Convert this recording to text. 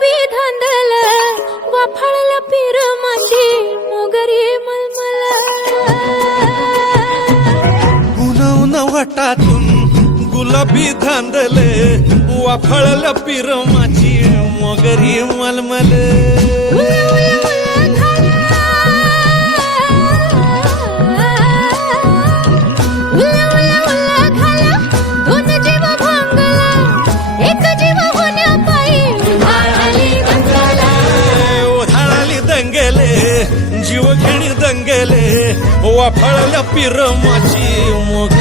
गुलाबी धांदल वाफाळला पिरमाची मोगरी मलमल उन वाटातून गुलाबी धांदले वाफळलं पिरमाची मोगरी मलमल जीव घेणी दंगेले वाफळल्या पिरमाची मोगरी